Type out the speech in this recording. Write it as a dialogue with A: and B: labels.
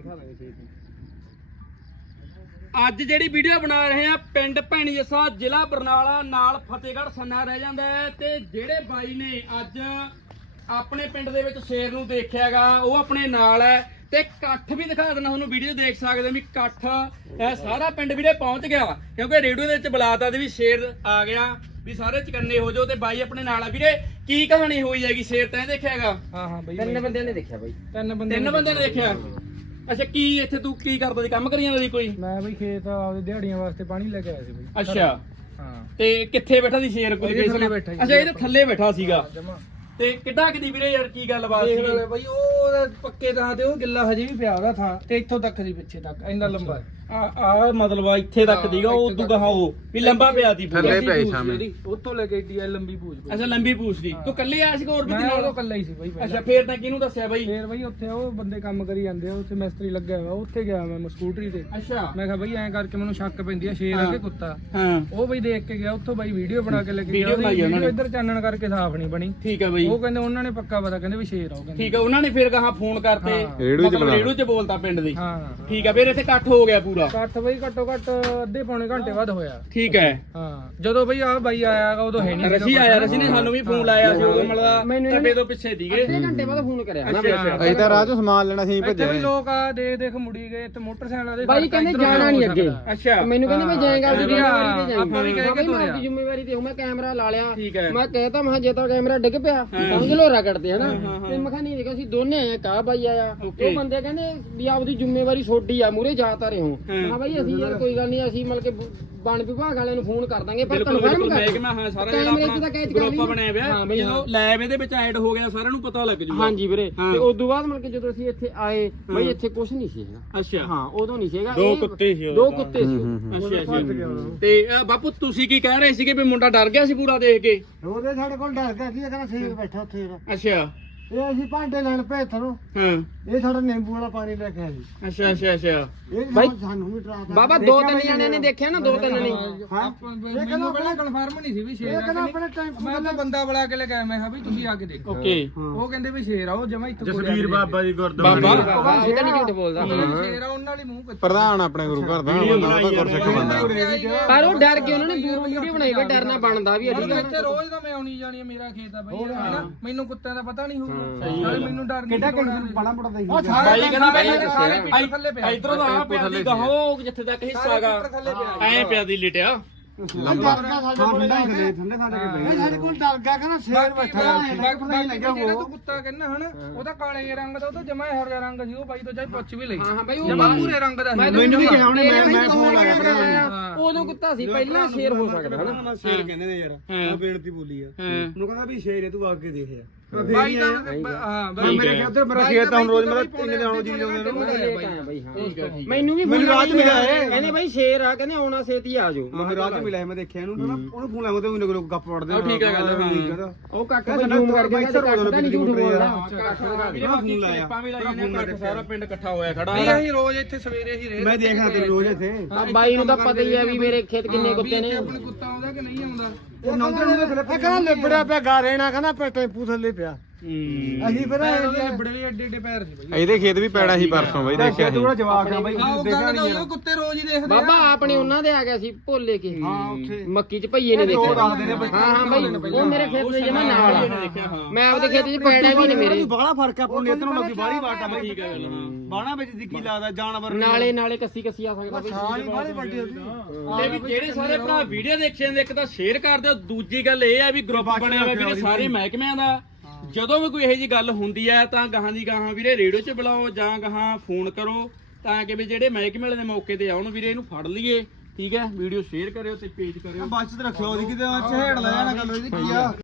A: ਦਿਖਾ ਦਾਂਗੇ ਛੇਤੀ।
B: ਅੱਜ ਜਿਹੜੀ ਵੀਡੀਓ ਬਣਾ ਰਹੇ ਆ ਪਿੰਡ ਭੈਣੀ ਜੱਸਾ ਜ਼ਿਲ੍ਹਾ ਬਰਨਾਲਾ ਨਾਲ ਫਤਿਹਗੜ੍ਹ ਸੰਨਾ ਰਹਿ ਜਾਂਦਾ ਹੈ ਤੇ ਜਿਹੜੇ ਬਾਈ ਨੇ ਅੱਜ ਆਪਣੇ ਪਿੰਡ ਦੇ ਵਿੱਚ ਸ਼ੇਰ ਨੂੰ ਦੇਖਿਆਗਾ ਉਹ ਆਪਣੇ ਨਾਲ ਹੈ ਤੇ ਇਕੱਠ ਵੀ ਦਿਖਾ ਦੇਣਾ ਤੁਹਾਨੂੰ ਵੀਡੀਓ ਦੇਖ ਸਕਦੇ ਹੋ ਵੀ ਇਕੱਠ ਇਹ ਸਾਰਾ ਪਿੰਡ ਵੀਰੇ ਪਹੁੰਚ ਗਿਆ ਕਿਉਂਕਿ ਰੇਡੀਓ ਦੇ ਵਿੱਚ ਬੁਲਾਤਾ ਤੇ ਵੀ ਸ਼ੇਰ ਆ ਗਿਆ ਵੀ ਸਾਰੇ ਚਕੰਨੇ ਹੋ ਜਾਓ ਤੇ ਬਾਈ ਆਪਣੇ ਨਾਲ ਆ ਵੀਰੇ ਕੀ ਕਹਾਣੀ ਹੋਈ ਹੈਗੀ ਸ਼ੇਰ ਤੈਂ ਦੇਖਿਆਗਾ?
A: ਹਾਂ ਬਾਈ ਤਿੰਨ ਬੰਦਿਆਂ ਨੇ ਦੇਖਿਆ ਬਾਈ।
B: ਤਿੰਨ ਬੰਦਿਆਂ ਨੇ ਦੇਖਿਆ। ਅੱਛਾ ਕੀ ਇੱਥੇ ਤੂੰ ਕੀ ਕਰਦਾ ਸੀ ਕੰਮ ਕਰੀ ਜਾਂਦਾ ਸੀ ਕੋਈ?
A: ਮੈਂ ਬਈ ਖੇਤ ਆਪਦੇ ਦਿਹਾੜੀਆਂ ਵਾਸਤੇ ਪਾਣੀ ਲੈ ਕੇ ਆਇਆ ਸੀ ਬਾਈ।
B: ਅੱਛਾ
A: ਹਾਂ
B: ਤੇ ਕਿੱਥੇ ਬੈਠਾ ਸੀ ਸ਼ੇਰ ਕੋਈ? ਅੱਛਾ ਇਹਦੇ ਥੱਲੇ ਬੈਠਾ ਸੀਗਾ ਤੇ ਕਿੱਡਾ ਕਿਦੀ ਵੀਰੇ ਯਾਰ ਕੀ ਗੱਲਬਾਤ ਸੀ?
A: ਦੇਖ ਲੈ ਬਾਈ ਉਹ ਪੱਕੇ ਥਾਂ ਤੇ ਉਹ ਗਿੱਲਾ ਹਜੇ ਵੀ ਪਿਆ ਉਹਦਾ ਥਾਂ ਤੇ ਇੱਥੋਂ ਤੱਕ ਸੀ ਪਿੱਛੇ ਤੱਕ ਇੰਨਾ ਲੰਬਾ
B: ਆ ਮਤਲਬ ਇੱਥੇ ਤੱਕ ਦੀਗਾ ਉਹ ਉਦੋਂ ਗਾਹਾਂ ਉਹ ਵੀ ਲੰਬਾ ਪਿਆ ਸੀ
A: ਥੱਲੇ ਪਿਆ ਸਾਹਮਣੇ ਉੱਥੋਂ ਲੈ ਕੇ ਏਡੀ ਲੰਬੀ ਪੂਛ।
B: ਅੱਛਾ ਲੰਬੀ ਪੂਛ ਦੀ ਤੂੰ ਕੱਲੇ ਆਇਆ ਸੀ ਹੋਰ ਵੀ
A: ਨਾਲ? ਉਹ ਕੱਲਾ ਹੀ ਸੀ ਬਾਈ।
B: ਅੱਛਾ ਫੇਰ ਤਾਂ ਕਿਹਨੂੰ ਦੱਸਿਆ ਬਾਈ?
A: ਫੇਰ ਬਾਈ ਉੱਥੇ ਉਹ ਬੰਦੇ ਕੰਮ ਕਰੀ ਜਾਂਦੇ ਆ ਉੱਥੇ ਮਿਸਤਰੀ ਲੱਗਿਆ ਹੋਇਆ ਉੱਥੇ ਗਿਆ ਮੈਂ ਸਕੂਟਰੀ ਤੇ।
B: ਅੱਛਾ
A: ਮੈਂ ਕਿਹਾ ਬਾਈ ਐਂ ਕਰਕੇ ਮੈਨੂੰ ਸ਼ੱਕ ਪੈਂਦੀ ਆ ਸ਼ੇਰ ਆ ਕੇ ਕੁੱਤਾ।
B: ਹਾਂ
A: ਉਹ ਬਾਈ ਦੇਖ ਕੇ ਗਿਆ ਉੱਥੋਂ ਬਾਈ ਵੀਡੀਓ ਬਣਾ ਕੇ ਲੈ ਕੇ
B: ਵੀਡੀਓ ਬਣਾਈ ਉਹਨਾਂ ਨੇ
A: ਇੱਧਰ ਚਾਨਣ ਕਰਕੇ ਸਾਫ਼ ਨਹੀਂ ਬਣੀ।
B: ਠੀਕ ਆ ਬਾਈ।
A: ਉਹ ਕਹਿੰਦੇ ਉਹਨਾਂ ਨੇ ਪੱਕਾ ਪਤਾ ਕਹਿੰਦੇ ਵੀ ਸ਼ੇਰ ਆ ਉਹ ਕਹਿੰਦੇ।
B: ਠੀਕ ਆ ਉਹਨਾਂ ਨੇ ਫੇਰ ਗਾਹਾਂ ਫੋਨ ਕਰਤੇ ਰੇੜੂ ਚ ਬੋਲਤਾ ਪਿੰਡ ਦੇ।
A: ਹਾਂ
B: ਠੀਕ ਆ ਫੇਰ ਇੱਥੇ ਇਕੱਠ ਹੋ ਗਿਆ ਪੂਰਾ।
A: ਇਕੱਠ ਬਾਈ ਘੱਟੋ ਘੱਟ ਅੱਧੇ ਪੌਣੇ ਘੰਟੇ ਬਾਅਦ ਹੋਇਆ।
B: ਠੀਕ ਹੈ
A: ਹਾਂ ਜਦੋਂ ਬਈ ਆ ਬਾਈ ਆਇਆਗਾ ਉਦੋਂ ਹੈ ਨਹੀਂ
B: ਰਸ਼ੀ ਆਇਆ ਰਸ਼ੀ ਨੇ ਸਾਨੂੰ ਵੀ ਫੋਨ ਲਾਇਆ ਸੀ ਉਦੋਂ ਮਤਲਬ ਟੱਬੇ ਤੋਂ ਪਿੱਛੇ ਸੀਗੇ।
A: ਅੱਧੇ ਘੰਟੇ ਬਾਅਦ ਫੋਨ ਕਰਿਆ
C: ਅਸੀਂ ਤਾਂ ਰਾਹ ਚੋਂ ਸਮਾਨ ਲੈਣਾ ਸੀ ਭੱਜੇ
A: ਵੀ ਲੋਕ ਆ ਦੇਖ ਦੇਖ ਮੁੜੀ ਗਏ ਤੇ ਮੋਟਰਸਾਈਕਲਾਂ ਦੇ
D: ਬਾਈ ਕਹਿੰਦੇ ਜਾਣਾ ਨਹੀਂ ਅੱਗੇ।
B: ਅੱਛਾ
D: ਮੈਨੂੰ ਕਹਿੰਦੇ ਮੈਂ ਜਾਏਗਾ ਆਪਣੀ ਜ਼ਿੰਮੇਵਾਰੀ ਤੇ
A: ਆਪਾਂ ਵੀ ਕਹਿ ਕੇ
D: ਮੈਂ ਆਪਣੀ ਜ਼ਿੰਮੇਵਾਰੀ ਤੇ ਮੈਂ ਕੈਮਰਾ ਲਾ ਲਿਆ।
B: ਠੀਕ ਹੈ
D: ਮੈਂ ਕਹਿਤਾ ਮੈਂ ਜੇ ਤਾਂ ਕੈਮਰਾ ਡਿੱਗ ਪਿਆ ਸਮਝ ਲੋ ਰਗੜਦੇ ਹਨਾ ਤੇ ਮੈਂ ਕਿਹਾ ਨਹੀਂ ਦੇਖੋ ਅਸੀਂ ਦੋਨੇ ਆਏ ਕਾ ਬਾਈ ਆਇਆ ਉਹ ਬੰਦੇ ਕਹਿੰਦੇ ਵੀ ਆਪਦੀ ਜ਼ਿੰਮੇਵਾਰੀ ਛੋਡੀ ਆ ਮੂਰੇ ਜਾ ਤਾਂ ਰਹੇ ਹੋ। ਹਾਂ ਬਾਈ ਅਸੀਂ ਯਾਰ ਕੋਈ ਗੱਲ ਨਹੀਂ ਅਸੀਂ ਮਤਲਬ ਕਿ ਵਣ ਵਿਭਾਗ ਵਾਲਿਆਂ ਨੂੰ ਫੋਨ ਕਰ ਦਾਂਗੇ ਪਰ ਕਨਫਰਮ ਕਰ
B: ਮੈਂ ਹਾਂ ਸਾਰਾ ਜਿਹੜਾ ਆਪਣਾ ਗਰੁੱਪ ਬਣਿਆ ਹੋਇਆ ਜਦੋਂ ਲੈਬ ਇਹਦੇ ਵਿੱਚ ਐਡ ਹੋ ਗਿਆ ਸਾਰਿਆਂ ਨੂੰ ਪਤਾ ਲੱਗ ਜੂਗਾ।
D: ਹਾਂਜੀ ਵੀਰੇ ਤੇ ਉਸ ਤੋਂ ਬਾਅਦ ਮਤਲਬ ਕਿ ਜਦੋਂ ਅਸੀਂ ਇੱਥੇ ਆਏ ਬਈ ਇੱਥੇ ਕੁਝ ਨਹੀਂ ਸੀ ਹੈਗਾ।
B: ਅੱਛਾ
D: ਹਾਂ ਉਦੋਂ ਨਹੀਂ ਸੀਗਾ
B: ਦੋ ਕੁੱਤੇ ਸੀ ਅੱਛਾ ਤੇ ਬਾਪੂ ਤੁਸੀਂ ਕੀ ਕਹਿ ਰਹੇ ਸੀਗੇ ਵੀ ਮੁੰਡਾ ਡਰ ਗਿਆ ਸੀ ਪੂਰਾ ਦੇਖ ਕੇ?
C: ਉਹਦੇ ਸਾਡੇ ਕੋਲ ਡਰ ਗਿਆ ਸੀ ਕਹਿੰਦਾ ਸ਼ੇਰ ਬੈਠਾ ਉੱਥੇ।
B: ਅੱਛਾ
C: ਇਹ ਅਸੀਂ ਭਾਂਡੇ ਲੈਣ ਭੇਜ ਥਰੋ
B: ਹਾਂ
C: ਇਹ ਸਾਡਾ ਨਿੰਬੂ ਵਾਲਾ ਪਾਣੀ ਲੈ ਕੇ ਆਇਆ ਜੀ।
B: ਅੱਛਾ
C: ਇਹ
D: ਬਾਈ
C: ਸਾਨੂੰ ਵੀ ਡਰਾਤਾ
D: ਬਾਬਾ ਦੋ ਤਿੰਨ ਜਣਿਆਂ ਨੇ ਦੇਖਿਆ ਨਾ ਦੋ ਤਿੰਨ ਨੇ।
A: ਮੈਨੂੰ ਪਹਿਲਾਂ ਕਨਫਰਮ ਨਹੀਂ ਸੀ ਵੀ ਸ਼ੇਰ ਆ।
C: ਆਪਣੇ ਟਾਈਮ
A: ਮੈਂ ਤਾਂ ਬੰਦਾ ਬੁਲਾ ਕੇ ਲੈ ਕੇ ਆਇਆ ਮੈਂ ਕਿਹਾ ਵੀ ਤੁਸੀਂ ਆ ਕੇ ਦੇਖੋ।
B: ਓਕੇ
A: ਉਹ ਕਹਿੰਦੇ ਵੀ ਸ਼ੇਰ ਆ ਉਹ ਜਮਾ ਇੱਥੇ
B: ਜਸਵੀਰ ਬਾਬਾ ਜੀ ਗੁਰਦੁਆਰਾ
D: ਬਾਬਾ ਉਹ ਤਾਂ ਨਹੀਂ ਝੂਠ ਬੋਲਦਾ।
A: ਸ਼ੇਰ ਆ ਉਹਨਾਂ ਵਾਲੀ ਮੂੰਹ ਕੱਚਾ
C: ਪ੍ਰਧਾਨ ਆਪਣੇ ਗੁਰੂ ਘਰ ਦਾ ਗੁਰਸਿੱਖ ਬੰਦਾ।
D: ਪਰ ਉਹ ਡਰ ਕੇ ਉਹਨਾਂ ਨੇ ਦੂਰ ਵੀਡੀਓ ਬਣਾਈ ਵੀ ਡਰਨਾ ਬਣਦਾ ਵੀ ਠੀਕ ਹੈ।
A: ਇੱਥੇ ਰੋਜ਼ ਦਾ ਮੈਂ ਆਉਣੀ ਜਾਣੀ ਮੇਰਾ ਖੇਤ ਆ ਬਈ ਹਨਾ ਮੈਨੂੰ ਕੁੱਤਿਆਂ ਦਾ ਪਤਾ ਨਹੀਂ ਹੋਊਗਾ ਨਾਲੇ ਮੈਨੂੰ ਡਰ ਨਹੀਂ।
C: ਬੜਾ ਬੜਾ ਦੇਈ
B: ਬਾਈ ਕਹਿੰਦਾ
A: ਸਾਰੇ ਥੱਲੇ ਪਿਆ
B: ਇਧਰੋਂ ਦਾ ਆ ਪਿਆ ਦੀ ਗਾਹੋ ਜਿੱਥੇ ਤੱਕ ਹਿੱਸਾ ਗਾ ਐ ਪਿਆ ਦੀ ਲਿਟਿਆ
C: ਲੰਬਾ ਸਾਡੇ ਕੋਲ ਡਰ ਗਿਆ ਕਹਿੰਦਾ ਸ਼ੇਰ ਬੈਠਾ
A: ਤੂੰ ਕੁੱਤਾ ਕਹਿੰਦਾ ਹਨਾ ਉਹਦਾ ਕਾਲੇ ਰੰਗ ਦਾ ਉਹ ਤਾਂ ਜਮਾ ਹਰਾ ਰੰਗ ਸੀ ਉਹ ਬਾਈ ਤੋਂ ਚਾਹੇ ਪੁੱਛ ਵੀ ਲਈ।
D: ਹਾਂ ਬਾਈ ਉਹ
A: ਜਮਾ ਪੂਰੇ ਰੰਗ ਦਾ
C: ਮੈਨੂੰ ਵੀ ਕਿਹਾ ਉਹਨੇ ਮੈਂ ਫੋਨ ਲਾਇਆ
D: ਉਦੋਂ ਕੁੱਤਾ ਸੀ ਪਹਿਲਾਂ ਸ਼ੇਰ ਹੋ ਸਕਦਾ ਹਨਾ।
C: ਸ਼ੇਰ ਕਹਿੰਦੇ ਨੇ ਯਾਰ ਆ ਬੇਨਤੀ ਬੋਲੀ ਆ ਉਹਨੂੰ ਕਹਿੰਦਾ ਵੀ ਸ਼ੇਰ ਤੂੰ ਆ ਕੇ ਦੇਖ ਯਾਰ
A: ਬਾਈ ਦਾ ਹਾਂ ਬਾਈ
C: ਮੇਰੇ ਖਿਆਲ ਤੇ ਮੇਰਾ ਖੇਤ ਹੁਣ ਰੋਜ਼ ਮੇਰਾ ਇੰਨੇ ਦਿਨ ਹੁਣ ਜੀ ਲਾਉਂਦੇ ਨੇ।
D: ਮੈਨੂੰ ਵੀ
C: ਮੈਨੂੰ ਰਾਤ ਮਿਲਿਆ ਇਹ
D: ਕਹਿੰਦੇ ਬਾਈ ਸ਼ੇਰ ਆ ਕਹਿੰਦੇ ਆਉਣਾ ਛੇਤੀ ਆ ਜਾਓ।
C: ਮੈਂ ਰਾਤ ਮਿਲਿਆ ਮੈਂ ਦੇਖਿਆ ਇਹਨੂੰ ਉਹਨੂੰ ਫੋਨ ਲਾਉਂਦੇ ਉਹਨੇ ਲੋਕ ਗੱਪ ਪੜਦੇ
B: ਠੀਕ ਹੈ ਗੱਲ
D: ਉਹ ਕਾਕਾ ਕੋਈ ਜ਼ੂਮ ਕਰਕੇ ਕਹਿੰਦਾ ਨਹੀਂ ਝੂਠ ਬੋਲਦਾ।
B: ਕਲਿੱਪਾਂ ਵੀ ਲਾਈਆਂ ਨੇ ਕੱਟ ਸਾਰਾ ਪਿੰਡ ਇਕੱਠਾ ਹੋਇਆ ਖੜਾ।
A: ਨਹੀਂ ਅਸੀਂ ਰੋਜ਼ ਇੱਥੇ ਸਵੇਰੇ ਹੀ ਰਹੇ
C: ਮੈਂ ਦੇਖਣਾ ਤੇ ਰੋਜ਼ ਇੱਥੇ
D: ਬਾਈ ਨੂੰ ਤਾਂ ਪਤਾ ਹੀ ਆ ਵੀ ਮੇਰੇ ਖੇਤ ਕਿੰਨੇ ਕੁੱਤੇ ਨੇ।
A: ਆਪਣੇ ਕੁੱਤਾ ਆਉਂਦਾ ਕਿ ਨਹੀਂ ਆਉਂਦਾ
C: ਉਹ ਨੌਂਦਰ ਨੂੰ ਕਹਿੰਦਾ ਲਿਬੜਿਆ ਪਿਆ ਗਾ ਰਹਿਣਾ ਕਹਿੰਦਾ ਟੈਂਪੂ ਥੱਲੇ ਪਿਆ ਅਸੀਂ ਫਿਰ
A: ਬੜੇ ਏਡੇ ਪੈਰ ਸੀ ਬਾਈ
C: ਇਹਦੇ ਖੇਤ ਵੀ ਪੈੜਾ ਸੀ ਪਰਸੋਂ ਬਈ ਦੇਖਿਆ ਤੂੰ ਜਵਾਬ ਆ ਬਾਈ
A: ਉਹ ਗੱਲ ਤਾਂ ਉਹ ਕੁੱਤੇ ਰੋਜ਼ ਹੀ ਦੇਖਦੇ
D: ਬਾਬਾ ਆਪਣੇ ਉਹਨਾਂ ਦੇ ਆ ਗਿਆ ਸੀ ਭੋਲੇ ਕੇ
C: ਹਾਂ ਉੱਥੇ
D: ਮੱਕੀ ਚ ਭਈਏ ਨੇ ਦੇਖਿਆ।
C: ਦੱਸਦੇ ਨੇ ਬੱਚੇ।
D: ਹਾਂ ਬਾਈ ਉਹ ਮੇਰੇ ਖੇਤ ਦੇ ਜਮਾ ਨਾਲ ਆ। ਮੈਂ ਆਪਦੇ ਖੇਤ 'ਚ ਪੈਣਾ ਵੀ ਨੇ ਮੇਰੇ
C: ਬਾਹਲਾ ਫਰਕ ਆ ਆਪਣੇ ਇਧਰੋਂ ਲੋਕੀ ਬਾਹਰੀ ਵਾਟਾ ਬਾਈ ਠੀਕ ਹੈ ਬਾਣਾ ਵਿੱਚ ਦੀ ਕੀ ਲੱਗਦਾ ਜਾਨਵਰ
D: ਨਾਲੇ ਕੱਸੀ ਆ ਸਕਦਾ ਬਈ।
C: ਸਾਰੀ ਬਾਹਲੀ ਵੱਡੀ ਹੁੰਦੀ
B: ਤੇ ਵੀ ਜਿਹੜੇ ਸਾਰੇ ਭਰਾ ਵੀਡੀਓ ਦੇਖਦੇ ਨੇ ਇੱਕ ਤਾਂ ਸ਼ੇਅਰ ਕਰਦੇ ਹੋ ਦੂਜੀ ਗੱਲ ਇਹ ਆ ਵੀ ਗਰੁੱਪ ਬਣਿਆ ਹੋਇਆ ਵੀਰੇ ਸਾਰੇ ਮਹਿਕਮਿਆਂ ਦਾ ਜਦੋਂ ਵੀ ਕੋਈ ਇਹੋ ਜੀ ਗੱਲ ਹੁੰਦੀ ਹੈ ਤਾਂ ਗਾਹਾਂ ਦੀ ਗਾਹਾਂ ਵੀਰੇ ਰੇਡੀਓ 'ਚ ਬੁਲਾਓ ਜਾਂ ਗਾਹਾਂ ਫੋਨ ਕਰੋ ਤਾਂ ਕਿ ਵੀ ਜਿਹੜੇ ਮਹਿਕਮੇ ਵਾਲੇ ਦੇ ਮੌਕੇ ਤੇ ਆਉਣ ਵੀਰੇ ਇਹਨੂੰ ਫੜ ਲਈਏ। ਠੀਕ ਹੈ ਵੀਡੀਓ ਸ਼ੇਅਰ ਕਰਿਓ ਤੇ ਪੇਜ ਕਰਿਓ
C: ਬਚਤ ਰੱਖਿਓ ਉਹਦੀ ਕਿਤੇ ਛੇੜ ਲੈ ਜਾਣਾ ਗੱਲ ਉਹਦੀ ਕੀ ਆ।